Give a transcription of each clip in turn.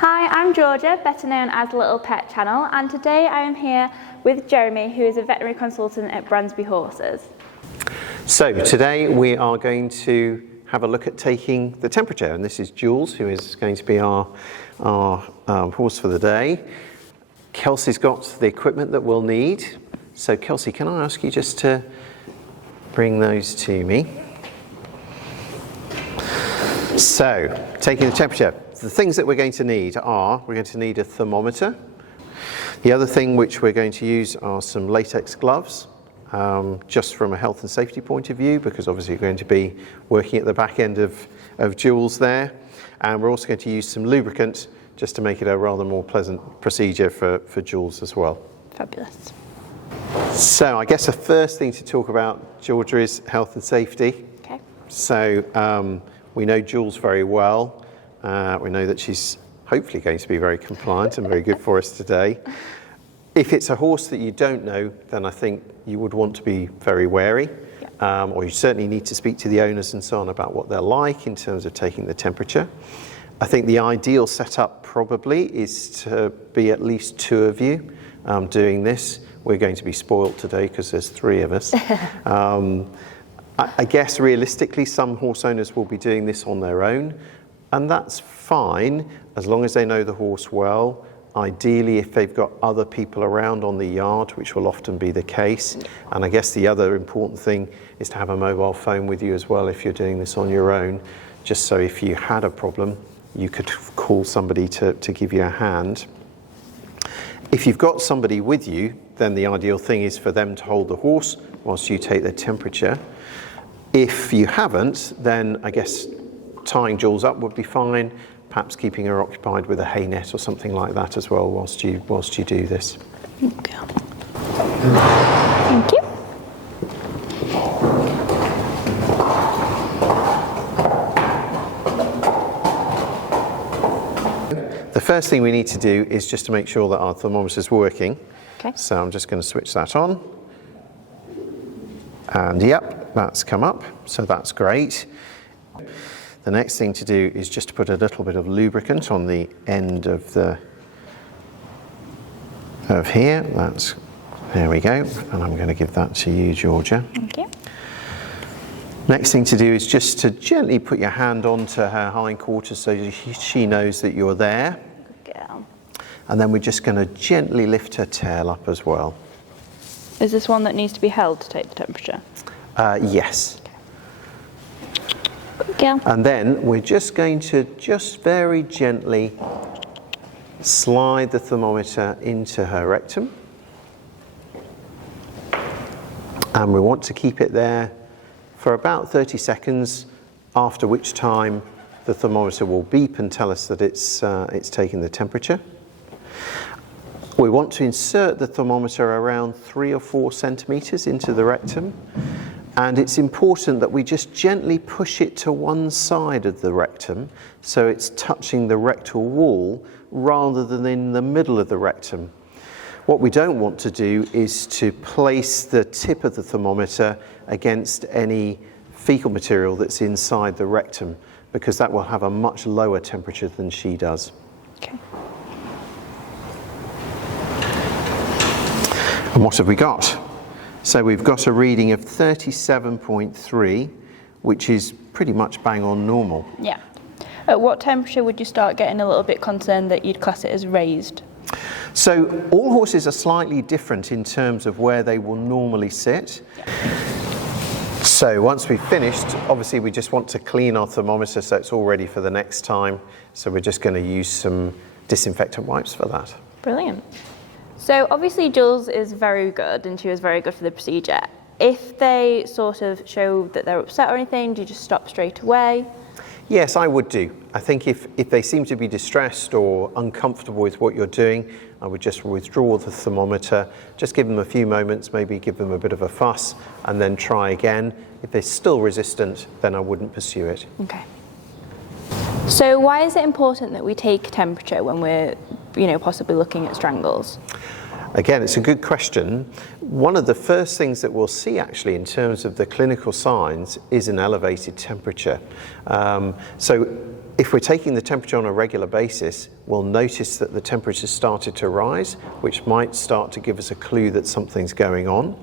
Hi, I'm Georgia, better known as Lilpetchannel, and today I am here with Jeremy, who is a veterinary consultant at Bransby Horses. So today we are going to have a look at taking the temperature, and this is Jules, who is going to be our horse for the day. Kelsey's got the equipment that we'll need. So Kelsey, can I ask you just to bring those to me? So, taking the temperature. The things that we're going to need are, we're going to need a thermometer. The other thing which we're going to use are some latex gloves, just from a health and safety point of view, because obviously you're going to be working at the back end of Jules there. And we're also going to use some lubricant, just to make it a rather more pleasant procedure for Jules as well. Fabulous. So I guess the first thing to talk about, Georgia, is health and safety. Okay. So we know Jules very well. We know that she's hopefully going to be very compliant and very good for us today. If it's a horse that you don't know, then I think you would want to be very wary, or you certainly need to speak to the owners and so on about what they're like in terms of taking the temperature. I think the ideal setup probably is to be at least two of you doing this. We're going to be spoilt today because there's three of us. I guess realistically some horse owners will be doing this on their own, and that's fine as long as they know the horse well. Ideally, if they've got other people around on the yard, which will often be the case. And I guess the other important thing is to have a mobile phone with you as well if you're doing this on your own, just so if you had a problem, you could call somebody to give you a hand. If you've got somebody with you, then the ideal thing is for them to hold the horse whilst you take the temperature. If you haven't, then I guess tying Jules up would be fine, perhaps keeping her occupied with a hay net or something like that as well whilst you do this. Okay. Thank you. The first thing we need to do is just to make sure that our thermometer is working. Okay. So I'm just going to switch that on. And yep, that's come up, so that's great. The next thing to do is just to put a little bit of lubricant on the end of here. There we go, and I'm going to give that to you, Georgia. Thank you. Next thing to do is just to gently put your hand onto her hindquarters so she knows that you're there. Good girl. And then we're just going to gently lift her tail up as well. Is this one that needs to be held to take the temperature? Yes. Good girl. And then we're just going to very gently slide the thermometer into her rectum. And we want to keep it there for about 30 seconds, after which time the thermometer will beep and tell us that it's taking the temperature. We want to insert the thermometer around 3 or 4 centimeters into the rectum. And it's important that we just gently push it to one side of the rectum so it's touching the rectal wall rather than in the middle of the rectum. What we don't want to do is to place the tip of the thermometer against any fecal material that's inside the rectum, because that will have a much lower temperature than she does. Okay. And what have we got? So we've got a reading of 37.3, which is pretty much bang on normal. Yeah. At what temperature would you start getting a little bit concerned that you'd class it as raised? So all horses are slightly different in terms of where they will normally sit. Yeah. So once we've finished, obviously we just want to clean our thermometer so it's all ready for the next time. So we're just going to use some disinfectant wipes for that. Brilliant. So obviously Jules is very good, and she was very good for the procedure. If they sort of show that they're upset or anything, do you just stop straight away? Yes, I would do. I think if they seem to be distressed or uncomfortable with what you're doing, I would just withdraw the thermometer, just give them a few moments, maybe give them a bit of a fuss, and then try again. If they're still resistant, then I wouldn't pursue it. Okay. So why is it important that we take temperature when we're, possibly looking at strangles? Again, it's a good question. One of the first things that we'll see actually in terms of the clinical signs is an elevated temperature. So if we're taking the temperature on a regular basis, we'll notice that the temperature started to rise, which might start to give us a clue that something's going on.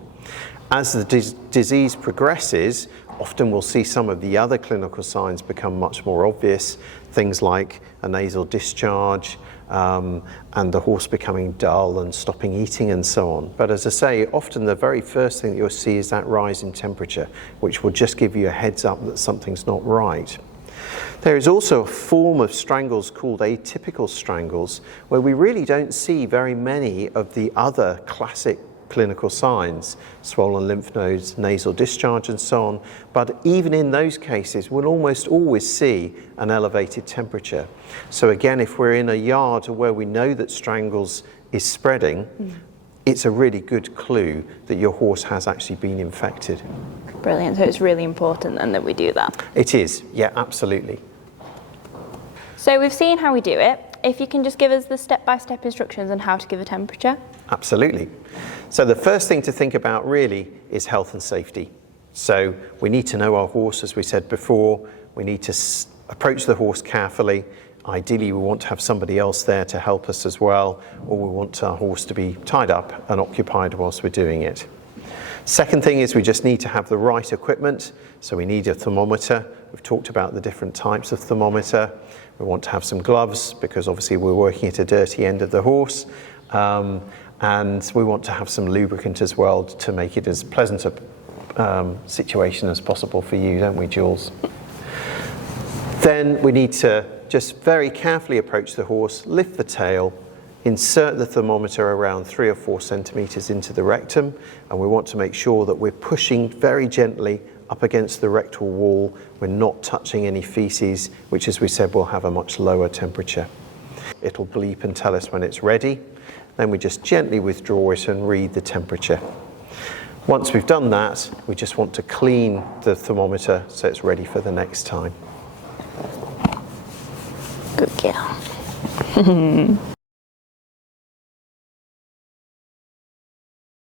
As the disease progresses, often we'll see some of the other clinical signs become much more obvious, things like a nasal discharge, and the horse becoming dull and stopping eating and so on. But as I say, often the very first thing that you'll see is that rise in temperature, which will just give you a heads up that something's not right. There is also a form of strangles called atypical strangles, where we really don't see very many of the other classic clinical signs, swollen lymph nodes, nasal discharge and so on, but even in those cases we'll almost always see an elevated temperature. So again, if we're in a yard where we know that strangles is spreading, it's a really good clue that your horse has actually been infected. Brilliant, so it's really important then that we do that. It is, yeah, absolutely. So we've seen how we do it. If you can just give us the step-by-step instructions on how to give a temperature. Absolutely. So the first thing to think about really is health and safety. So we need to know our horse, as we said before. We need to approach the horse carefully. Ideally, we want to have somebody else there to help us as well, or we want our horse to be tied up and occupied whilst we're doing it. Second thing is we just need to have the right equipment. So we need a thermometer. We've talked about the different types of thermometer. We want to have some gloves because obviously we're working at a dirty end of the horse. And we want to have some lubricant as well to make it as pleasant a situation as possible for you, don't we, Jules? Then we need to just very carefully approach the horse, lift the tail, insert the thermometer around 3 or 4 centimetres into the rectum, and we want to make sure that we're pushing very gently up against the rectal wall. We're not touching any feces, which, as we said, will have a much lower temperature. It'll bleep and tell us when it's ready. Then we just gently withdraw it and read the temperature. Once we've done that, we just want to clean the thermometer so it's ready for the next time. Good girl.